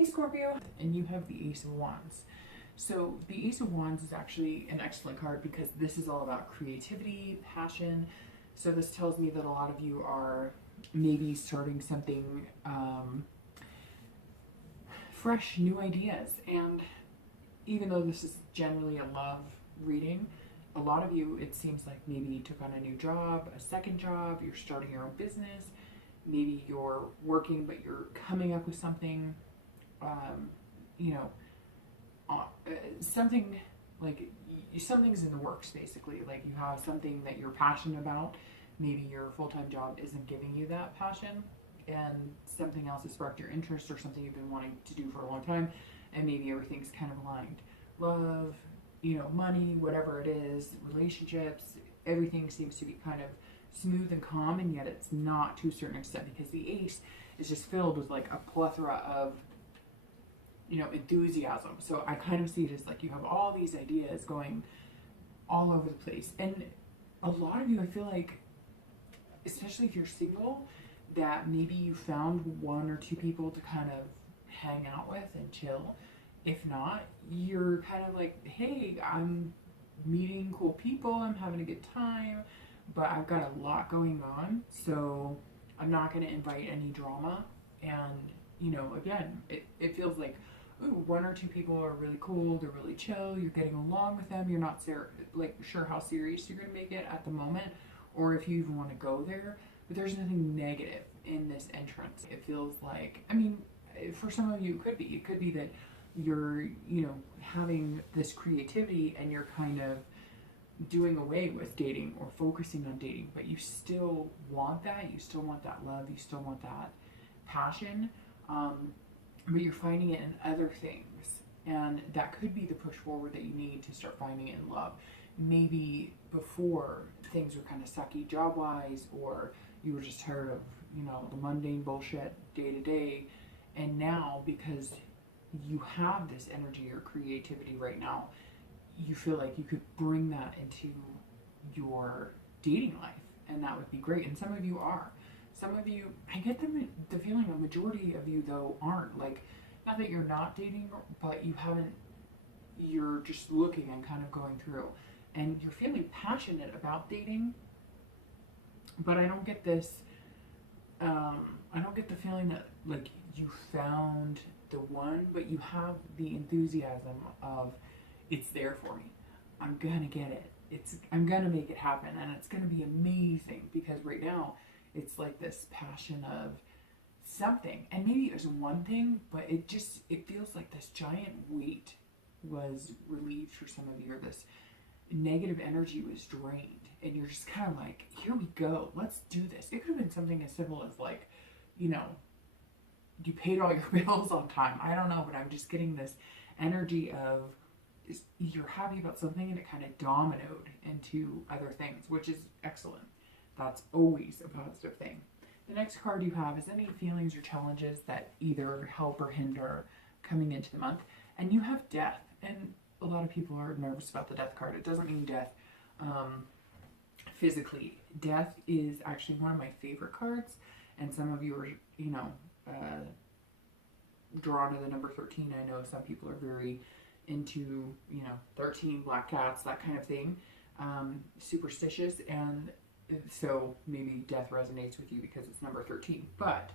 Hey Scorpio, and you have the Ace of Wands. So the Ace of Wands is actually an excellent card because this is all about creativity, passion. So this tells me that a lot of you are maybe starting something fresh, new ideas. And even though this is generally a love reading, a lot of you, it seems like maybe you took on a new job, a second job, you're starting your own business, maybe you're working but you're coming up with something, you know, something like something's in the works basically. Like you have something that you're passionate about. Maybe your full-time job isn't giving you that passion, and something else has sparked your interest or something you've been wanting to do for a long time, and maybe everything's kind of aligned. Love, money, whatever it is, relationships, everything seems to be kind of smooth and calm, and yet it's not to a certain extent because the ace is just filled with like a plethora of enthusiasm. So I kind of see it as like you have all these ideas going all over the place, and a lot of you, I feel like, especially if you're single, that maybe you found one or two people to kind of hang out with and chill. If not, you're kind of like, hey, I'm meeting cool people, I'm having a good time, but I've got a lot going on, so I'm not going to invite any drama. And, again, it feels like, ooh, one or two people are really cool, they're really chill, you're getting along with them, you're not sure how serious you're going to make it at the moment, or if you even want to go there, but there's nothing negative in this entrance. It feels like, for some of you, it could be that you're, having this creativity and you're kind of doing away with dating or focusing on dating, but you still want that, love, you still want that passion, but you're finding it in other things, and that could be the push forward that you need to start finding it in love. Maybe before things were kind of sucky job wise, or you were just tired of the mundane bullshit day to day, and now because you have this energy or creativity right now, you feel like you could bring that into your dating life, and that would be great. And some of you are. Some of you, I get the feeling a majority of you, though, aren't. Like, not that you're not dating, but you're just looking and kind of going through. And you're feeling passionate about dating, but I don't get this, I don't get the feeling that, like, you found the one, but you have the enthusiasm of, it's there for me. I'm gonna get it. I'm gonna make it happen, and it's gonna be amazing, because right now, it's like this passion of something, and maybe it was one thing, but it feels like this giant weight was relieved for some of you, or this negative energy was drained, and you're just kind of like, here we go, let's do this. It could have been something as simple as like, you paid all your bills on time. I don't know, but I'm just getting this energy of you're happy about something, and it kind of dominoed into other things, which is excellent. That's always a positive thing. The next card you have is any feelings or challenges that either help or hinder coming into the month. And you have death. And a lot of people are nervous about the death card. It doesn't mean death physically. Death is actually one of my favorite cards. And some of you are, drawn to the number 13. I know some people are very into, 13, black cats, that kind of thing. Superstitious, and so maybe death resonates with you because it's number 13. But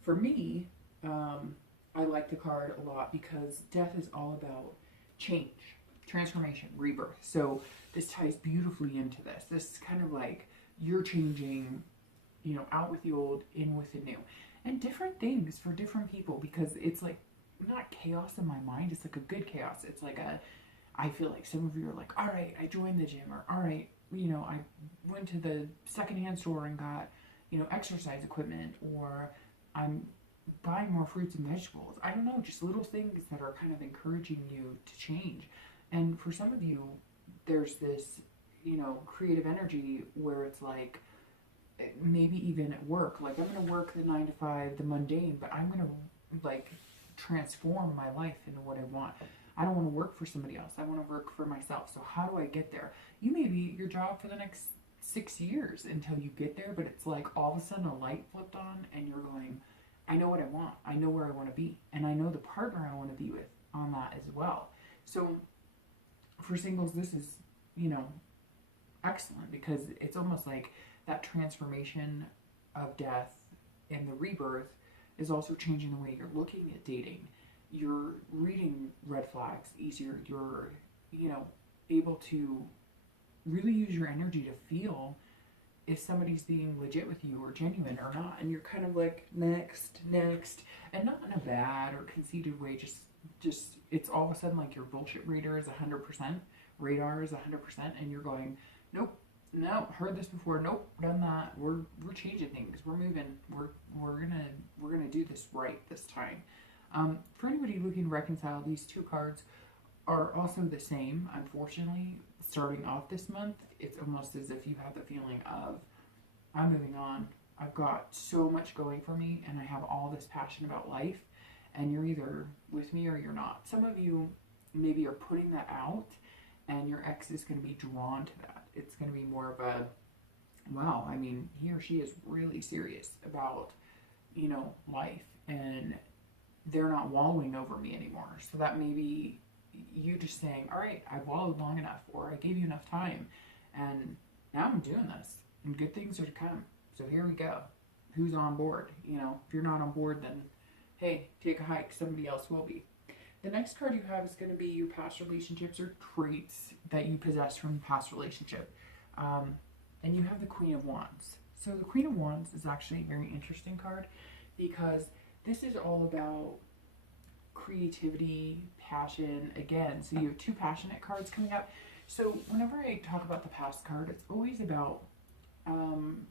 for me, I like the card a lot because death is all about change, transformation, rebirth. So this ties beautifully into this. This is kind of like you're changing, out with the old, in with the new. And different things for different people, because it's like not chaos in my mind. It's like a good chaos. It's like I feel like some of you are like, all right, I joined the gym, or all right, I went to the secondhand store and got, exercise equipment, or I'm buying more fruits and vegetables. I don't know, just little things that are kind of encouraging you to change. And for some of you, there's this, creative energy where it's like, maybe even at work, like I'm going to work the 9 to 5, the mundane, but I'm going to like transform my life into what I want. I don't want to work for somebody else. I want to work for myself. So how do I get there? You may be your job for the next 6 years until you get there, but it's like all of a sudden a light flipped on and you're going, I know what I want. I know where I want to be. And I know the partner I want to be with on that as well. So for singles, this is, you know, excellent, because it's almost like that transformation of death and the rebirth is also changing the way you're looking at dating. You're reading red flags easier. You're, you know, able to really use your energy to feel if somebody's being legit with you or genuine or not. And you're kind of like, next, and not in a bad or conceited way, just it's all of a sudden like your bullshit radar is 100%, and you're going, nope, no, heard this before, nope, done that, we're changing things, we're moving, we're gonna do this right this time. For anybody looking to reconcile, these two cards are also the same. Unfortunately, starting off this month, it's almost as if you have the feeling of, I'm moving on, I've got so much going for me, and I have all this passion about life, and you're either with me or you're not. Some of you maybe are putting that out, and your ex is going to be drawn to that. It's going to be more of a, wow, I mean, he or she is really serious about, you know, life, and they're not wallowing over me anymore. So that may be you just saying, all right, I've wallowed long enough, or I gave you enough time, and now I'm doing this, and good things are to come. So here we go. Who's on board? You know, if you're not on board, then hey, take a hike. Somebody else will be. The next card you have is going to be your past relationships or traits that you possess from past relationship. And you have the Queen of Wands. So the Queen of Wands is actually a very interesting card, because this is all about creativity, passion, again. So you have two passionate cards coming up. So whenever I talk about the past card, it's always about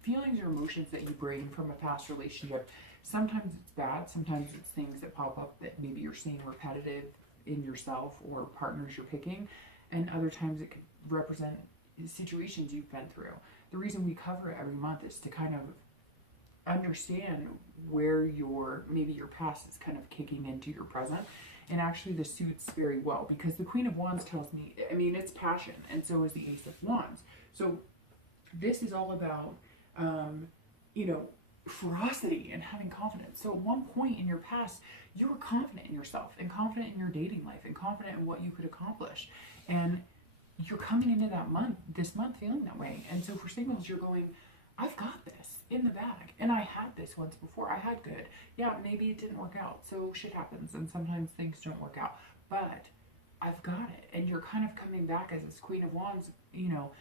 feelings or emotions that you bring from a past relationship. Sometimes it's bad, sometimes it's things that pop up that maybe you're seeing repetitive in yourself or partners you're picking, and other times it could represent situations you've been through. The reason we cover it every month is to kind of understand where maybe your past is kind of kicking into your present. And actually this suits very well, because the Queen of Wands tells me, I mean, it's passion, and so is the Ace of Wands. So this is all about, you know, ferocity and having confidence. So at one point in your past, you were confident in yourself and confident in your dating life and confident in what you could accomplish. And you're coming into this month feeling that way. And so for singles, you're going, I've got this in the bag. And I had this once before. I had good. Yeah, maybe it didn't work out. So shit happens, and sometimes things don't work out. But I've got it. And you're kind of coming back as this Queen of Wands, you know,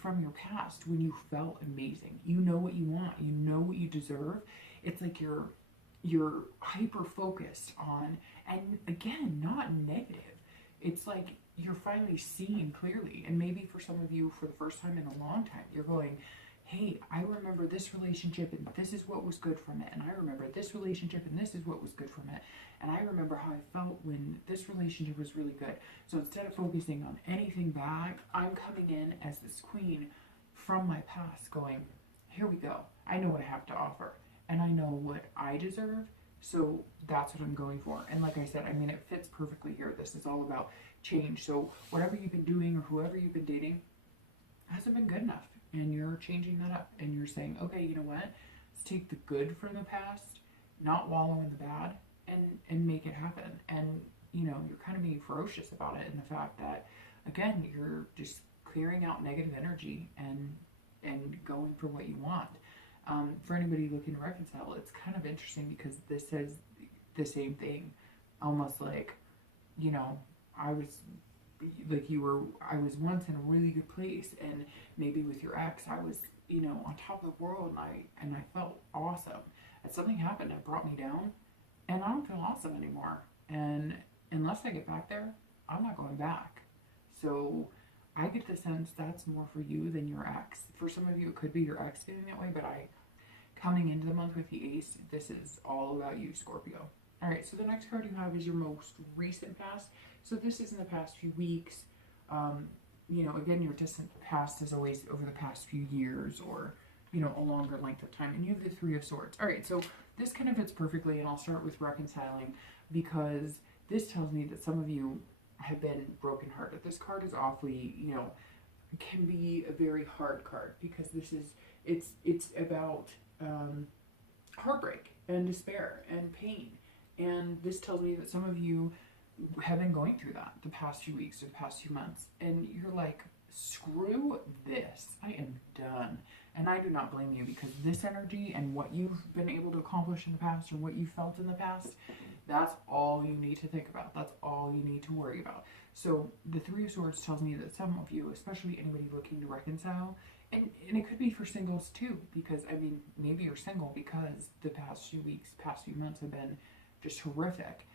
from your past when you felt amazing. You know what you want. You know what you deserve. It's like you're hyper focused on, and again, not negative. It's like you're finally seeing clearly. And maybe for some of you, for the first time in a long time, you're going, hey, I remember this relationship, and this is what was good from it. And I remember this relationship, and this is what was good from it. And I remember how I felt when this relationship was really good. So instead of focusing on anything bad, I'm coming in as this queen from my past going, here we go. I know what I have to offer, and I know what I deserve. So that's what I'm going for. And like I said, I mean, it fits perfectly here. This is all about change. So whatever you've been doing or whoever you've been dating hasn't been good enough. And you're changing that up, and you're saying, okay, you know what? Let's take the good from the past, not wallow in the bad, and make it happen. And, you know, you're kind of being ferocious about it, in the fact that, again, you're just clearing out negative energy and going for what you want. For anybody looking to reconcile, it's kind of interesting, because this says the same thing, almost like, you know, I was once in a really good place, and maybe with your ex, I was, you know, on top of the world, and I felt awesome. And something happened that brought me down, and I don't feel awesome anymore. And unless I get back there, I'm not going back. So I get the sense that's more for you than your ex. For some of you, it could be your ex feeling that way, but coming into the month with the Ace, this is all about you, Scorpio. All right, so the next card you have is your most recent past. So this is in the past few weeks. You know, again, your distant past is always over the past few years, or, you know, a longer length of time. And you have the Three of Swords. All right, so this kind of fits perfectly, and I'll start with reconciling, because this tells me that some of you have been brokenhearted. This card is awfully, you know, can be a very hard card, because this is, it's about heartbreak and despair and pain. And this tells me that some of you have been going through that the past few weeks or the past few months. And you're like, screw this. I am done. And I do not blame you, because this energy and what you've been able to accomplish in the past or what you felt in the past, that's all you need to think about. That's all you need to worry about. So the Three of Swords tells me that some of you, especially anybody looking to reconcile, and it could be for singles too, because I mean, maybe you're single because the past few weeks, past few months have been just horrific.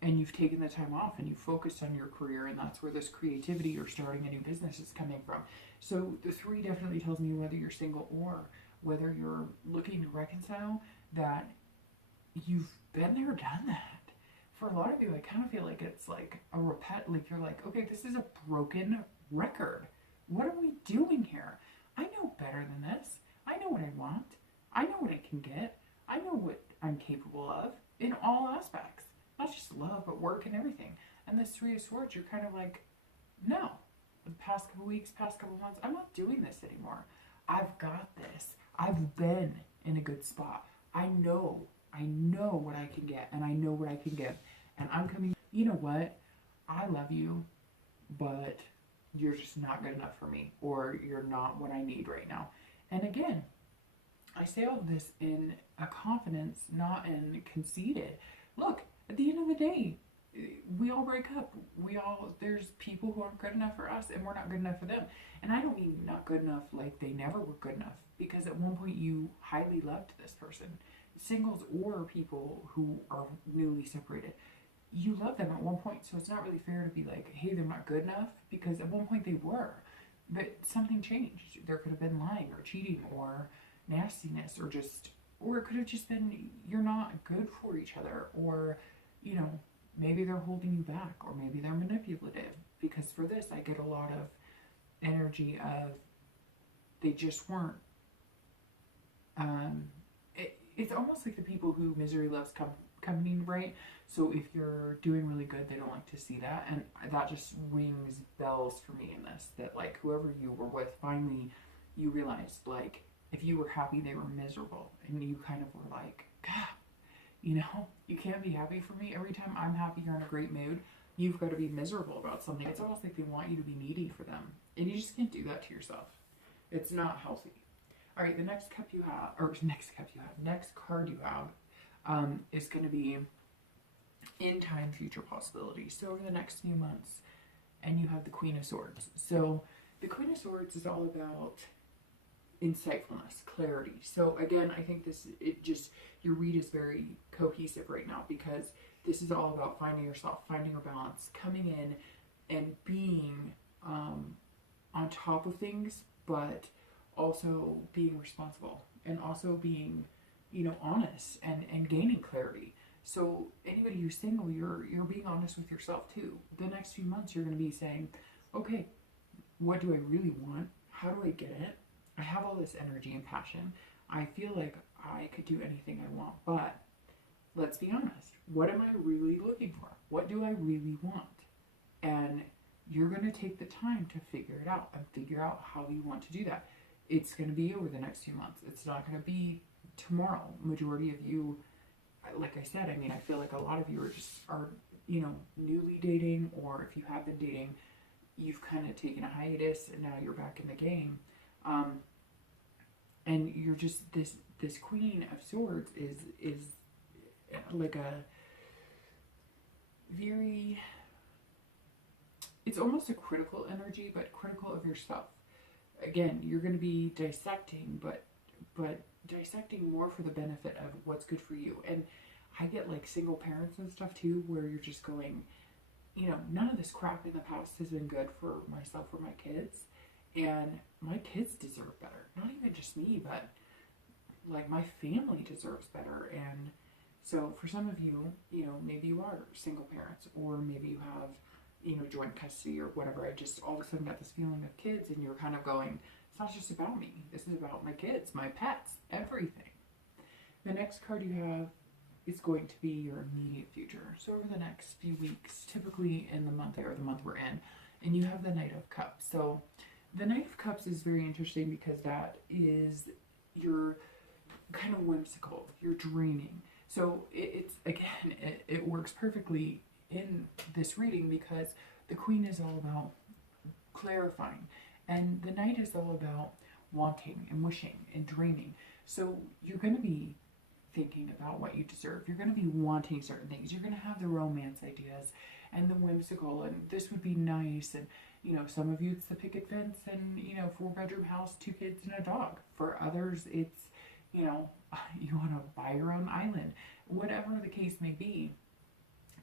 And you've taken the time off and you focused on your career, and that's where this creativity or starting a new business is coming from. So the three definitely tells me, whether you're single or whether you're looking to reconcile, that you've been there, done that. For a lot of you, I kind of feel like it's like a like you're like, okay, this is a broken record. What are we doing here? I know better than this. I know what I want. I know what I can get. I know what I'm capable of in all aspects. Not just love, but work and everything. And this Three of Swords, you're kind of like, no. The past couple weeks, past couple months, I'm not doing this anymore. I've got this. I've been in a good spot. I know what I can get, and I know what I can give. And I'm coming, you know what? I love you, but you're just not good enough for me, or you're not what I need right now. And again, I say all of this in a confidence, not in conceited. Look, at the end of the day, we all break up. There's people who aren't good enough for us, and we're not good enough for them. And I don't mean not good enough like they never were good enough, because at one point you highly loved this person. Singles or people who are newly separated, you love them at one point, so it's not really fair to be like, hey, they're not good enough, because at one point they were. But something changed. There could have been lying or cheating or nastiness, or it could have just been you're not good for each other, or maybe they're holding you back, or maybe they're manipulative. Because for this, I get a lot of energy of they just weren't. It's almost like the people who misery loves company, right? So if you're doing really good, they don't like to see that, and that just rings bells for me in this. That like whoever you were with, finally, you realized like if you were happy, they were miserable, and you kind of were like, God. You can't be happy for me. Every time I'm happy, you're in a great mood. You've got to be miserable about something. It's almost like they want you to be needy for them. And you just can't do that to yourself. It's not healthy. All right, the next card you have is going to be in time, future possibilities. So over the next few months, and you have the Queen of Swords. So the Queen of Swords is all about insightfulness, clarity. So again, I think your read is very cohesive right now, because this is all about finding yourself, finding your balance, coming in and being on top of things, but also being responsible, and also being honest and gaining clarity. So anybody who's single, you're being honest with yourself too. The next few months you're going to be saying, okay, what do I really want? How do I get it? I have all this energy and passion. I feel like I could do anything I want, but let's be honest. What am I really looking for? What do I really want? And you're going to take the time to figure it out and figure out how you want to do that. It's going to be over the next few months. It's not going to be tomorrow. Majority of you, like I said, I mean, I feel like a lot of you are newly dating, or if you have been dating, you've kind of taken a hiatus and now you're back in the game. And you're just this Queen of Swords is like a very, it's almost a critical energy, but critical of yourself. Again, you're going to be dissecting, but dissecting more for the benefit of what's good for you. And I get like single parents and stuff too, where you're just going, none of this crap in the past has been good for myself or my kids. And my kids deserve better. Not even just me, but like my family deserves better. And so for some of you, maybe you are single parents, or maybe you have, joint custody or whatever. I just all of a sudden got this feeling of kids, and you're kind of going, it's not just about me. This is about my kids, my pets, everything. The next card you have is going to be your immediate future. So over the next few weeks, typically in the month we're in, and you have the Knight of Cups. So the Knight of Cups is very interesting, because that is you're kind of whimsical, you're dreaming. So it's again, it works perfectly in this reading because the Queen is all about clarifying, and the Knight is all about wanting and wishing and dreaming. So you're going to be thinking about what you deserve. You're going to be wanting certain things. You're going to have the romance ideas and the whimsical, and this would be nice. And, you know, some of you it's the picket fence and, you know, 4-bedroom house, 2 kids and a dog. For others, it's, you know, you want to buy your own island. Whatever the case may be,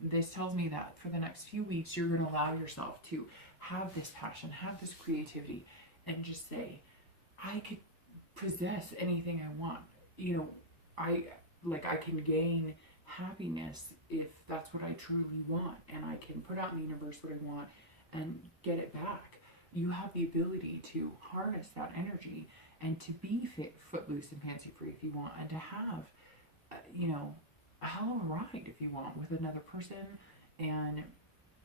this tells me that for the next few weeks, you're going to allow yourself to have this passion, have this creativity, and just say, I could possess anything I want. You know, I can gain happiness if that's what I truly want, and I can put out in the universe what I want and get it back. You have the ability to harness that energy and to be footloose and fancy free if you want, and to have, you know, a hell of a ride if you want with another person. And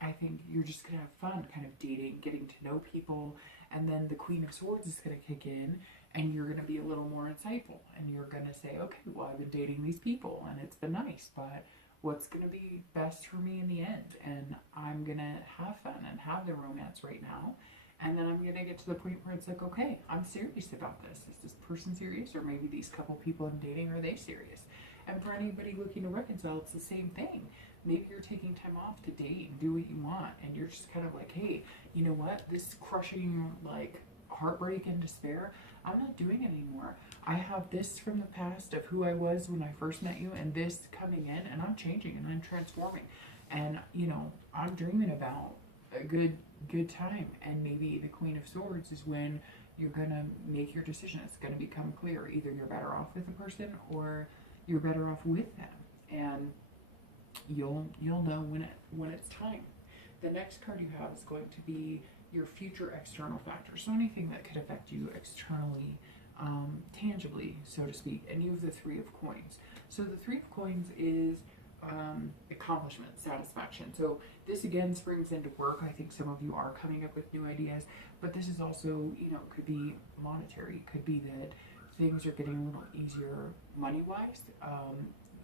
I think you're just gonna have fun kind of dating, getting to know people, and then the Queen of Swords is gonna kick in and you're gonna be a little more insightful, and you're gonna say, okay, well, I've been dating these people and it's been nice, but what's gonna be best for me in the end? And I'm gonna have fun and have the romance right now, and then I'm gonna get to the point where it's like, okay, I'm serious about this. Is this person serious? Or maybe these couple people I'm dating, are they serious? And for anybody looking to reconcile, it's the same thing. Maybe you're taking time off to date and do what you want, and you're just kind of like, hey, you know what? This crushing, like, heartbreak and despair, I'm not doing it anymore. I have this from the past of who I was when I first met you, and this coming in, and I'm changing and I'm transforming. And, you know, I'm dreaming about a good time. And maybe the Queen of Swords is when you're gonna make your decision. It's gonna become clear. Either you're better off with the person or you're better off with them. And you'll know when it's time. The next card you have is going to be your future external factors. So anything that could affect you externally, tangibly, so to speak. And you have the 3 of Coins. So the 3 of Coins is accomplishment, satisfaction. So this again springs into work. I think some of you are coming up with new ideas, but this is also, you know, could be monetary. It could be that things are getting a little easier money-wise.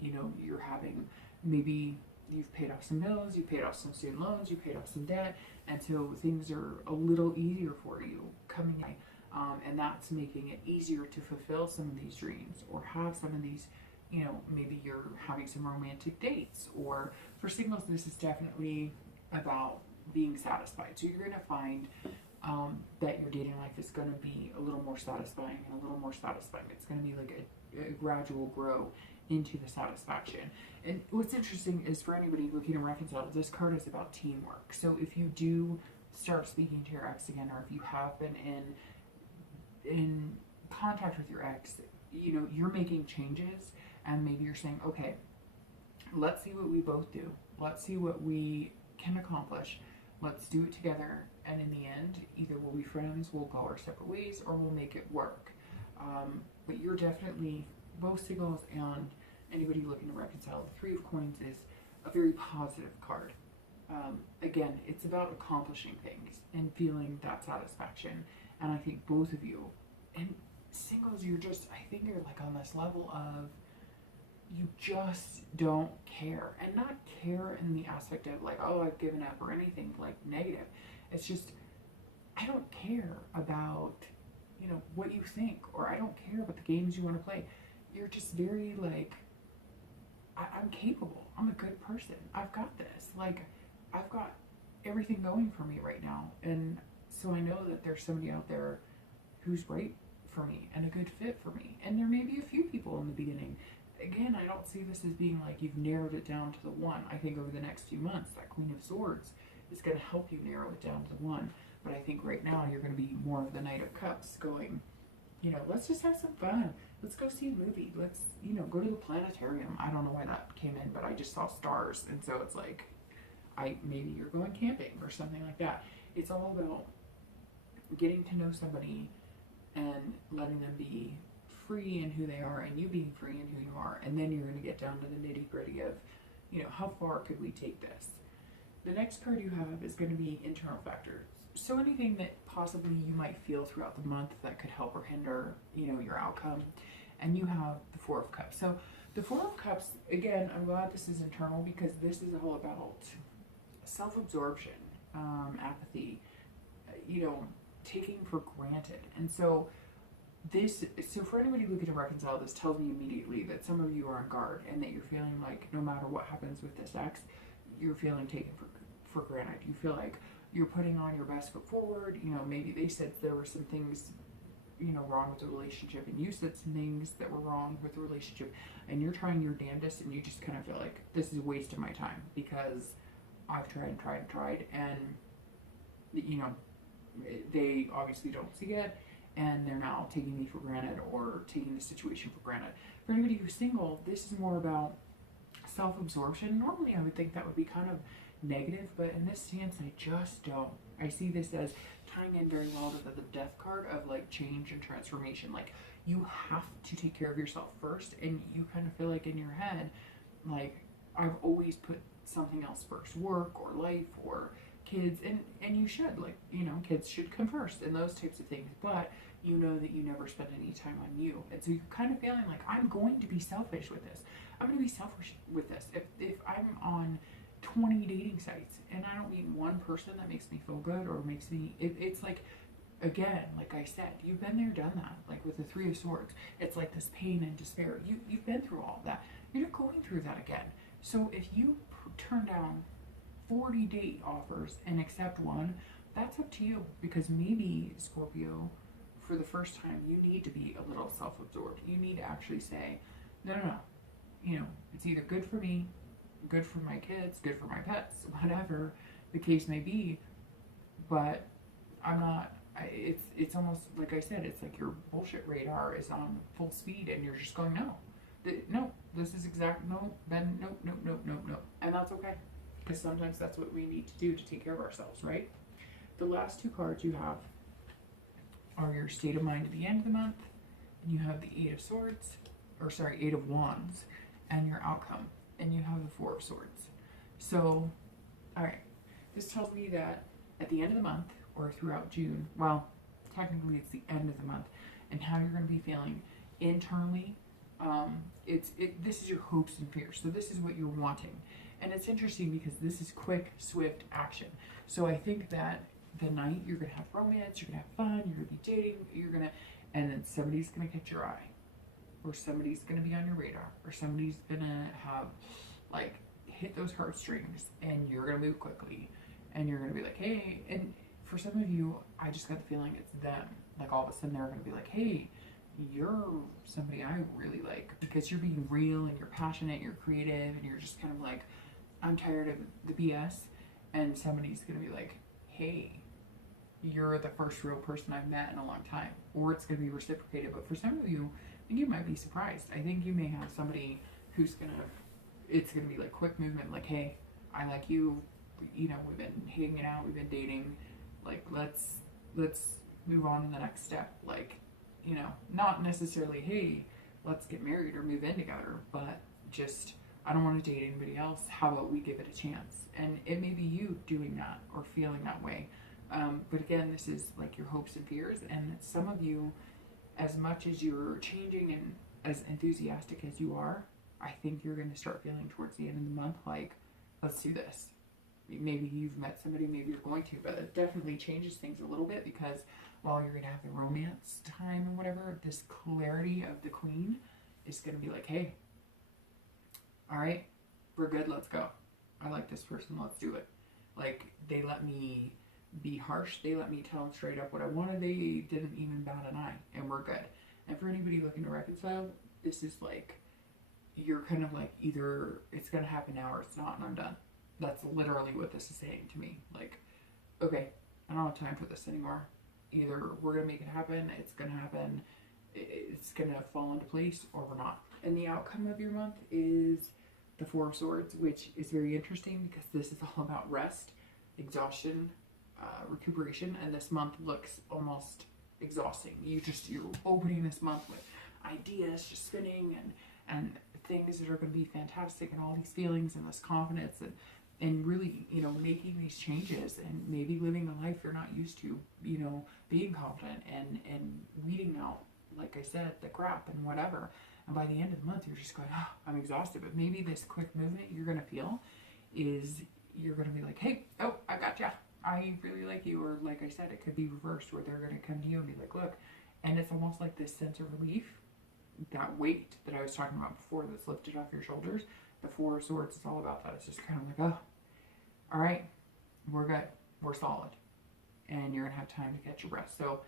You know, you're having, maybe you've paid off some bills, you paid off some student loans, you paid off some debt, and so things are a little easier for you coming in. And that's making it easier to fulfill some of these dreams, or have some of these, you know, maybe you're having some romantic dates, or for singles, this is definitely about being satisfied. So you're going to find that your dating life is going to be a little more satisfying and a little more satisfying. It's going to be like a gradual grow into the satisfaction. And what's interesting is, for anybody looking to reconcile, this card is about teamwork. So if you do start speaking to your ex again, or if you have been in contact with your ex, you know, you're making changes, and maybe you're saying, okay, let's see what we both do. Let's see what we can accomplish. Let's do it together. And in the end, either we'll be friends, we'll go our separate ways, or we'll make it work. But you're definitely, both singles and anybody looking to reconcile, the 3 of Coins is a very positive card. Again, it's about accomplishing things and feeling that satisfaction. And I think both of you, and singles, you're just, I think you're like on this level of, you just don't care. And not care in the aspect of like, oh, I've given up or anything like negative. It's just, I don't care about, you know, what you think, or I don't care about the games you want to play. You're just very like, I'm capable. I'm a good person. I've got this. Like, I've got everything going for me right now. And so I know that there's somebody out there who's right for me and a good fit for me. And there may be a few people in the beginning. Again, I don't see this as being like you've narrowed it down to the one. I think over the next few months, that Queen of Swords is going to help you narrow it down to the one. But I think right now you're going to be more of the Knight of Cups, going, you know, let's just have some fun. Let's go see a movie. Let's, you know, go to the planetarium. I don't know why that came in, but I just saw stars. And so it's like, maybe you're going camping or something like that. It's all about getting to know somebody and letting them be free in who they are, and you being free in who you are. And then you're going to get down to the nitty gritty of, you know, how far could we take this? The next card you have is going to be internal factors. So anything that possibly you might feel throughout the month that could help or hinder, you know, your outcome. And you have the 4 of Cups. So The Four of Cups, again, I'm glad this is internal because this is all about self-absorption, apathy, taking for granted. And so for anybody looking to reconcile, this tells me immediately that some of you are on guard and that you're feeling like no matter what happens with this ex, you're feeling taken for granted. You feel like you're putting on your best foot forward. Maybe they said there were some things, wrong with the relationship, and you said some things that were wrong with the relationship, and you're trying your damnedest, and you just kind of feel like this is a waste of my time because I've tried and tried and tried, and they obviously don't see it, and they're now taking me for granted or taking the situation for granted. For anybody who's single, this is more about self-absorption. Normally I would think that would be kind of negative, but in this stance I just don't. I see this as tying in very well to the death card of like change and transformation. Like you have to take care of yourself first, and you kind of feel like in your head, like I've always put something else first, work or life or kids, and you should, like, kids should come first and those types of things, but you know that you never spend any time on you. And so you're kind of feeling like I'm going to be selfish with this. I'm going to be selfish with this. If I'm on 20 dating sites and I don't meet one person that makes me feel good or makes me, it's like, again, like I said, you've been there, done that. Like with the Three of Swords, it's like this pain and despair. You've been through all of that. You're not going through that again. So if you turn down 40 date offers and accept one, that's up to you, because maybe, Scorpio, for the first time, you need to be a little self-absorbed. You need to actually say, no, it's either good for me, good for my kids, good for my pets, whatever the case may be, but I'm not, it's almost like I said, it's like your bullshit radar is on full speed and you're just going, no, this is no, then no. And that's okay, because sometimes that's what we need to do to take care of ourselves, right? The last two cards you have are your state of mind at the end of the month, and you have the Eight of Wands, and your outcome, and you have the Four of Swords. So, all right, this tells me that at the end of the month, or throughout June, well, technically it's the end of the month, and how you're going to be feeling internally, this is your hopes and fears. So this is what you're wanting. And it's interesting because this is quick, swift action. So I think that the night you're going to have romance, you're going to have fun, you're going to be dating, and then somebody's going to catch your eye, or somebody's going to be on your radar, or somebody's going to have, like, hit those heartstrings, and you're going to move quickly, and you're going to be like, hey, and for some of you, I just got the feeling it's them. Like, all of a sudden they're going to be like, hey, you're somebody I really like, because you're being real, and you're passionate, you're creative, and you're just kind of like, I'm tired of the BS, and somebody's going to be like, hey, you're the first real person I've met in a long time, or it's going to be reciprocated. But for some of you, I think you might be surprised. I think you may have somebody who's it's going to be like quick movement, like, hey, I like you, we've been hanging out, we've been dating, like, let's move on to the next step. Like, not necessarily, hey, let's get married or move in together, but just, I don't want to date anybody else. How about we give it a chance? And it may be you doing that or feeling that way. But again, this is like your hopes and fears. And some of you, as much as you're changing and as enthusiastic as you are, I think you're going to start feeling towards the end of the month like, let's do this. Maybe you've met somebody, maybe you're going to, but it definitely changes things a little bit, because while you're going to have the romance time and whatever, this clarity of the Queen is going to be like, hey, all right, we're good, let's go. I like this person, let's do it. Like, they let me be harsh, they let me tell them straight up what I wanted, they didn't even bat an eye, and we're good. And for anybody looking to reconcile, this is like, you're kind of like, either it's going to happen now or it's not, and I'm done. That's literally what this is saying to me. Like, okay, I don't have time for this anymore. Either we're going to make it happen, it's going to happen, it's going to fall into place, or we're not. And the outcome of your month is the Four of Swords, which is very interesting because this is all about rest, exhaustion, recuperation, and this month looks almost exhausting. You're opening this month with ideas just spinning and things that are going to be fantastic, and all these feelings and this confidence, and really, making these changes and maybe living a life you're not used to, being confident and weeding out, like I said, the crap and whatever. And by the end of the month, you're just going, oh, I'm exhausted. But maybe this quick movement you're going to feel is you're going to be like, hey, oh, I got ya. I really like you. Or like I said, it could be reversed where they're going to come to you and be like, look. And it's almost like this sense of relief, that weight that I was talking about before that's lifted off your shoulders. The Four of Swords is all about that. It's just kind of like, oh, all right, we're good. We're solid. And you're going to have time to catch your breath. So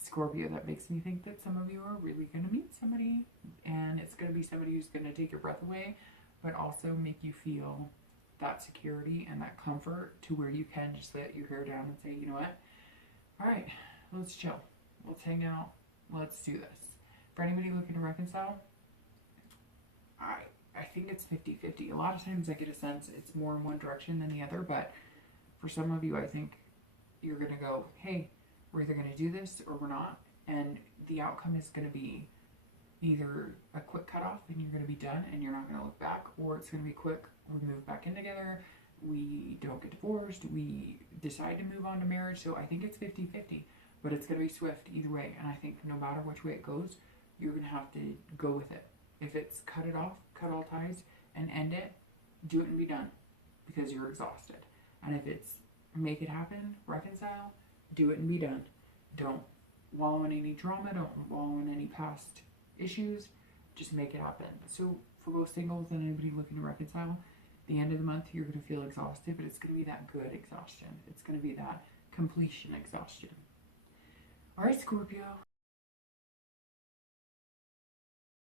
Scorpio, that makes me think that some of you are really going to meet somebody, and it's going to be somebody who's going to take your breath away, but also make you feel that security and that comfort to where you can just let your hair down and say, you know what? All right, let's chill. Let's hang out. Let's do this. For anybody looking to reconcile, I think it's 50-50. A lot of times I get a sense it's more in one direction than the other, but for some of you, I think you're going to go, hey, we're either going to do this or we're not. And the outcome is going to be either a quick cutoff and you're going to be done and you're not going to look back, or it's going to be quick, we move back in together, we don't get divorced, we decide to move on to marriage. So I think it's 50-50, but it's going to be swift either way. And I think no matter which way it goes, you're going to have to go with it. If it's cut it off, cut all ties and end it, do it and be done because you're exhausted. And if it's make it happen, reconcile, do it and be done. Don't wallow in any drama. Don't wallow in any past issues. Just make it happen. So for both singles and anybody looking to reconcile, the end of the month, you're going to feel exhausted, but it's going to be that good exhaustion. It's going to be that completion exhaustion. All right, Scorpio.